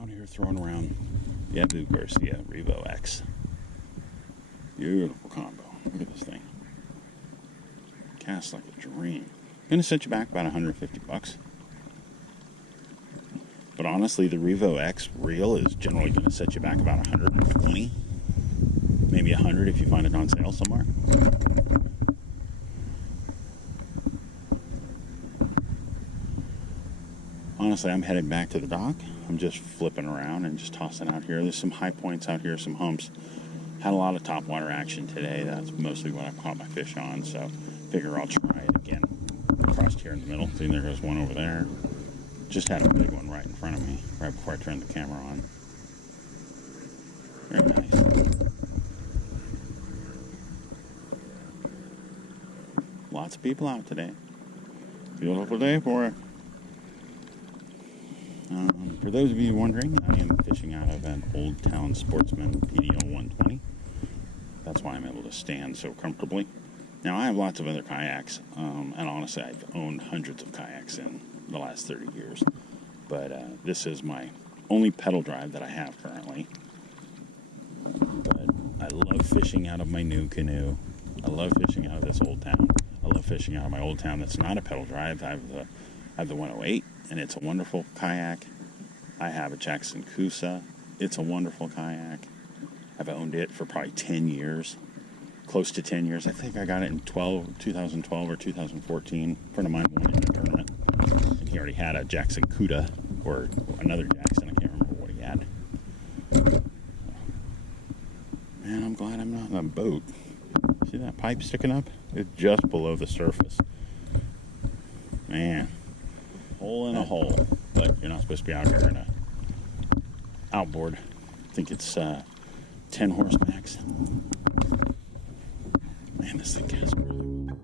Out here throwing around the Abu Garcia Revo X. Beautiful combo. Look at this thing. Casts like a dream. Gonna set you back about 150 bucks. But honestly, the Revo X reel is generally gonna set you back about 120, maybe 100 if you find it on sale somewhere. Honestly, I'm headed back to the dock. I'm just flipping around and just tossing out here. There's some high points out here, some humps. Had a lot of topwater action today. That's mostly what I caught my fish on, so figure I'll try it again. Crossed here in the middle. See, there goes one over there. Just had a big one right in front of me, right before I turned the camera on. Very nice. Lots of people out today. Beautiful day for it. For those of you wondering, I am fishing out of an Old Town Sportsman PDL 120. That's why I'm able to stand so comfortably. Now, I have lots of other kayaks, and honestly, I've owned hundreds of kayaks in the last 30 years. But this is my only pedal drive that I have currently. But I love fishing out of my new canoe. I love fishing out of this Old Town. I love fishing out of my Old Town that's not a pedal drive. I have the 108, and it's a wonderful kayak. I have a Jackson Coosa. It's a wonderful kayak. I've owned it for probably 10 years, close to 10 years. I think I got it in 2012 or 2014. A friend of mine won it in a tournament, and he already had a Jackson Cuda, or another Jackson. I can't remember what he had. Man, I'm glad I'm not in a boat. See that pipe sticking up? It's just below the surface. Man, hole in a hole. But you're not supposed to be out here in a outboard. I think it's 10 horse max. Man, this thing casts really well.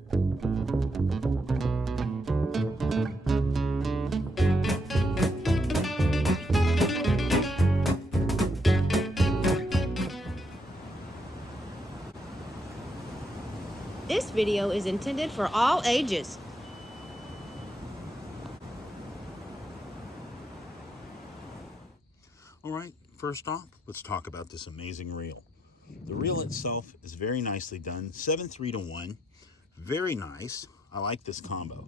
This video is intended for all ages. All right, first off, let's talk about this amazing reel. The reel itself is very nicely done, 7/3 to 1, very nice. I like this combo.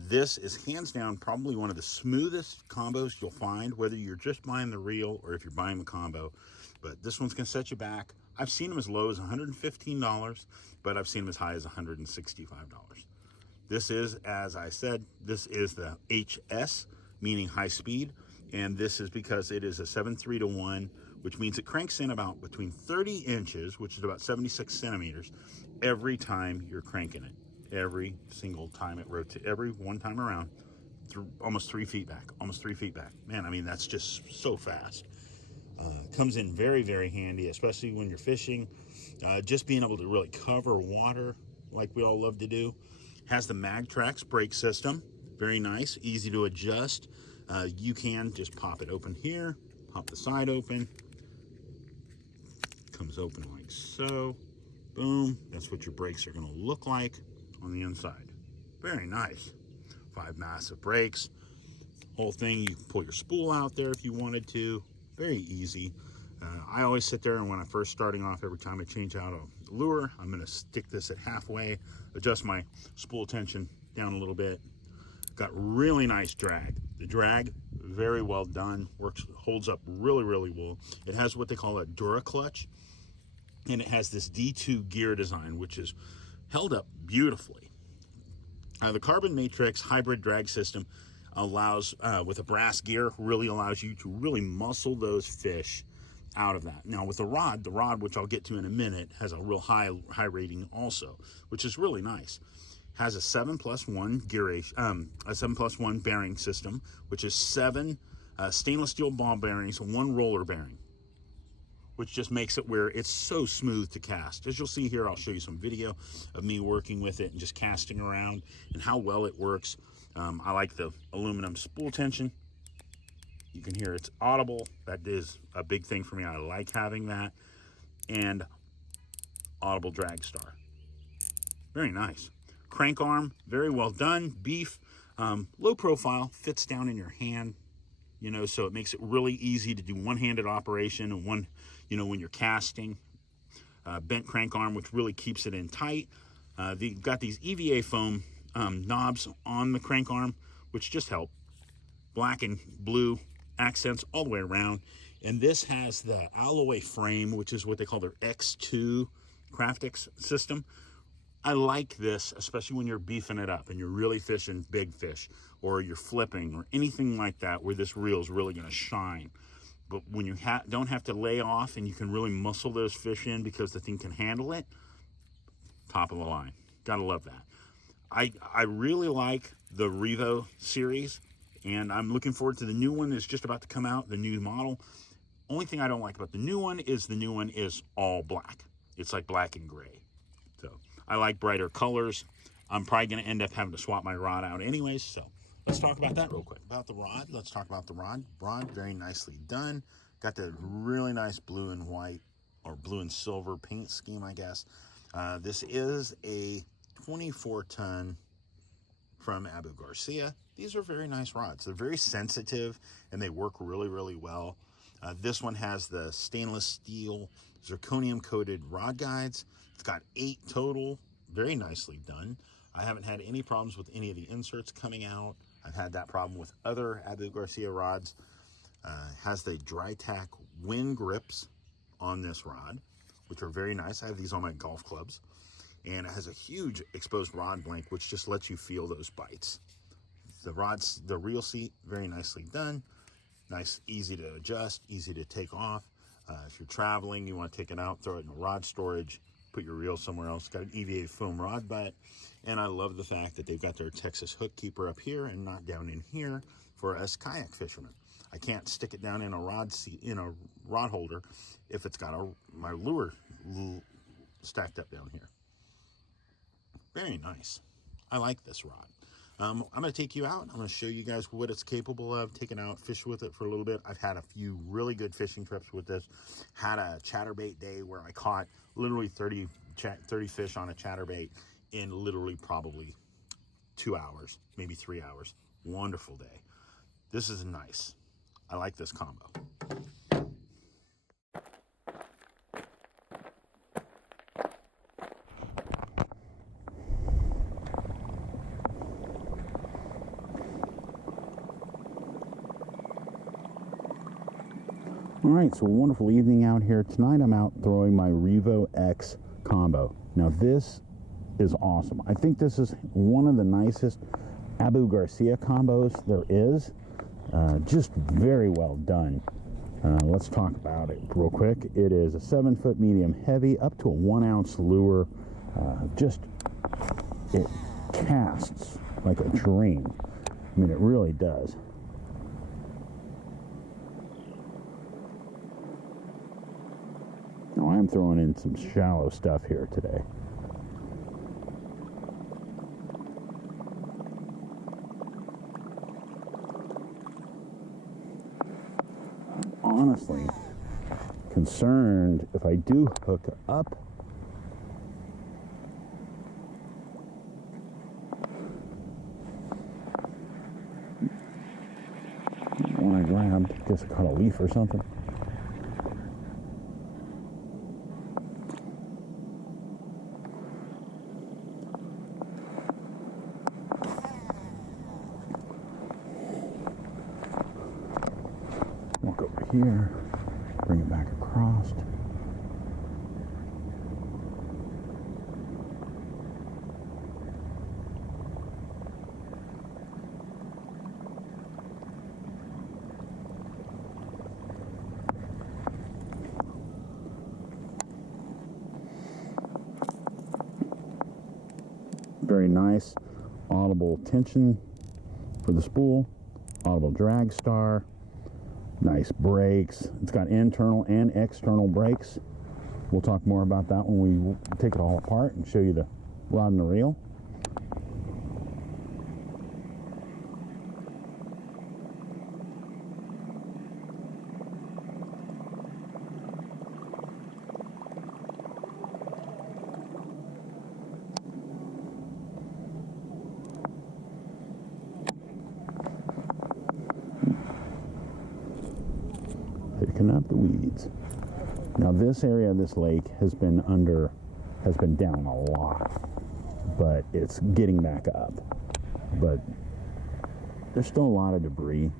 This is hands down probably one of the smoothest combos you'll find, whether you're just buying the reel or if you're buying the combo. But this one's gonna set you back. I've seen them as low as $115, but I've seen them as high as $165. This is, as I said, this is the HS, meaning high speed. And this is because it is a 7/3 to 1, which means it cranks in about between 30 inches, which is about 76 centimeters, every time you're cranking it. Every single time it rotates, every one time around, almost 3 feet back, almost 3 feet back. Man, I mean, that's just so fast. Comes in very, very handy, especially when you're fishing. Just being able to really cover water like we all love to do. Has the MagTrax brake system. Very nice, easy to adjust. You can just pop it open here, pop the side open, comes open like so, boom. That's what your brakes are gonna look like on the inside. Very nice. 5 massive brakes. Whole thing, you can pull your spool out there if you wanted to. Very easy. I always sit there, and when I'm first starting off, every time I change out a lure, I'm gonna stick this at halfway, adjust my spool tension down a little bit. Got really nice drag. The drag, very well done, holds up really, really well. It has what they call a DuraClutch, and it has this D2 gear design, which is held up beautifully. The Carbon Matrix hybrid drag system allows, with a brass gear, really allows you to really muscle those fish out of that. Now with the rod, which I'll get to in a minute, has a real high rating also, which is really nice. Has a 7+1 gear, a 7+1 bearing system, which is 7 stainless steel ball bearings and 1 roller bearing, which just makes it where it's so smooth to cast. As you'll see here, I'll show you some video of me working with it and just casting around and how well it works. I like the aluminum spool tension. You can hear it's audible. That is a big thing for me. I like having that. And audible drag star. Very nice. Crank arm, very well done. Beef, low profile, fits down in your hand. you know, so it makes it really easy to do one-handed operation and one, you know, when you're casting. Bent crank arm, which really keeps it in tight. They've got these EVA foam knobs on the crank arm, which just help. Black and blue accents all the way around. And this has the alloy frame, which is what they call their X2 Craftix system. I like this, especially when you're beefing it up and you're really fishing big fish, or you're flipping or anything like that, where this reel is really going to shine. But when you don't have to lay off and you can really muscle those fish in because the thing can handle it, top of the line. Gotta love that. I really like the Revo series, and I'm looking forward to the new one that's just about to come out, the new model. Only thing I don't like about the new one is all black. It's like black and gray. So I like brighter colors. I'm probably going to end up having to swap my rod out anyways. So let's talk about that real quick. About the rod, let's talk about the rod. Rod, very nicely done. Got the really nice blue and white, or blue and silver paint scheme, I guess. This is a 24-ton from Abu Garcia. These are very nice rods. They're very sensitive and they work really, really well. This one has the stainless steel zirconium coated rod guides. It's got 8 total, very nicely done. I haven't had any problems with any of the inserts coming out. I've had that problem with other Abu Garcia rods. Has the Dri-Tac Winn grips on this rod, which are very nice. I have these on my golf clubs. And it has a huge exposed rod blank, which just lets you feel those bites. The reel seat, very nicely done. Nice, easy to adjust, easy to take off. If you're traveling, you want to take it out, throw it in a rod storage, put your reel somewhere else. Got an EVA foam rod butt. And I love the fact that they've got their Texas hook keeper up here and not down in here for us kayak fishermen. I can't stick it down in a rod holder if it's got my lure stacked up down here. Very nice. I like this rod. I'm going to take you out. I'm going to show you guys what it's capable of. Taking out, fish with it for a little bit. I've had a few really good fishing trips with this. Had a chatterbait day where I caught literally 30 fish on a chatterbait in literally probably 2 hours, maybe 3 hours. Wonderful day. This is nice. I like this combo. All right, so a wonderful evening out here. Tonight I'm out throwing my Revo X combo. Now this is awesome. I think this is one of the nicest Abu Garcia combos there is. Just very well done. Let's talk about it real quick. It is a 7-foot medium heavy, up to a 1-ounce lure. It casts like a dream. I mean, it really does. Now I'm throwing in some shallow stuff here today. Honestly concerned if I do hook up, when I grabbed, I guess I caught a leaf or something. Walk over here, bring it back across. Very nice audible tension for the spool, audible drag star. Nice brakes. It's got internal and external brakes. We'll talk more about that when we take it all apart and show you the rod and the reel. picking up the weeds. Now this area of this lake has been down a lot, but it's getting back up. But there's still a lot of debris.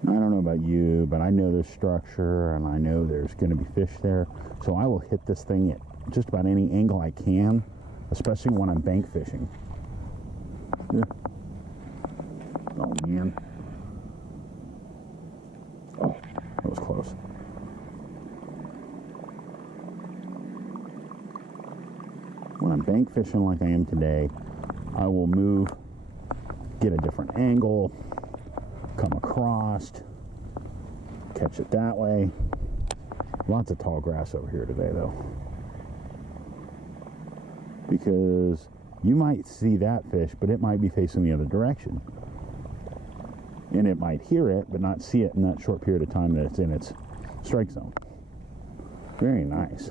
I don't know about you, but I know there's structure and I know there's going to be fish there. So I will hit this thing at just about any angle I can, especially when I'm bank fishing. Oh man. Oh, that was close. When I'm bank fishing like I am today, I will move, get a different angle, come across, catch it that way. Lots of tall grass over here today though, because you might see that fish, but it might be facing the other direction, and it might hear it but not see it in that short period of time that it's in its strike zone. Very nice.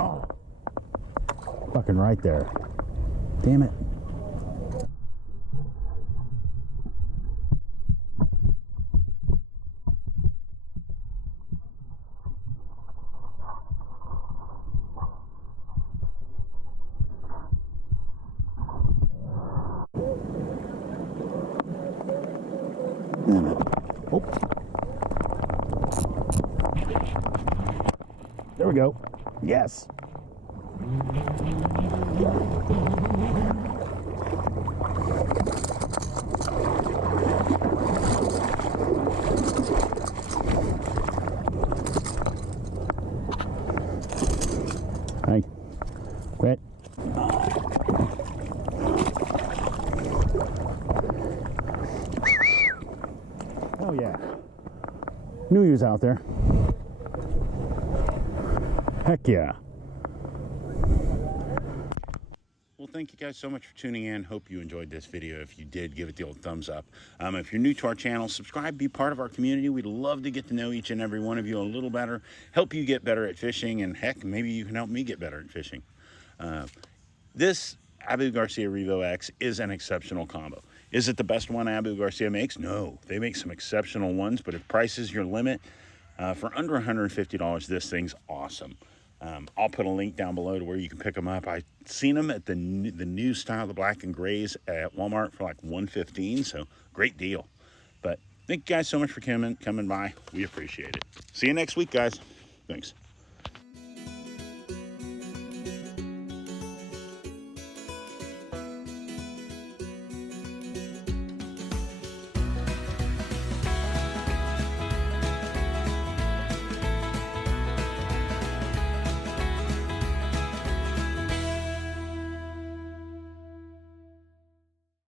Oh, fucking right there. Damn it. Oh. There we go. Yes. Hey, quit. Oh yeah, knew he was out there. Heck yeah. Well, thank you guys so much for tuning in. Hope you enjoyed this video. If you did, give it the old thumbs up. If you're new to our channel, subscribe, be part of our community. We'd love to get to know each and every one of you a little better, help you get better at fishing, and heck, maybe you can help me get better at fishing. This Abu Garcia Revo X is an exceptional combo. Is it the best one Abu Garcia makes? No, they make some exceptional ones, but if price is your limit, for under $150, this thing's awesome. I'll put a link down below to where you can pick them up. I've seen them at the new style, the black and grays at Walmart for like $115, so great deal. But thank you guys so much for coming by. We appreciate it. See you next week, guys. Thanks.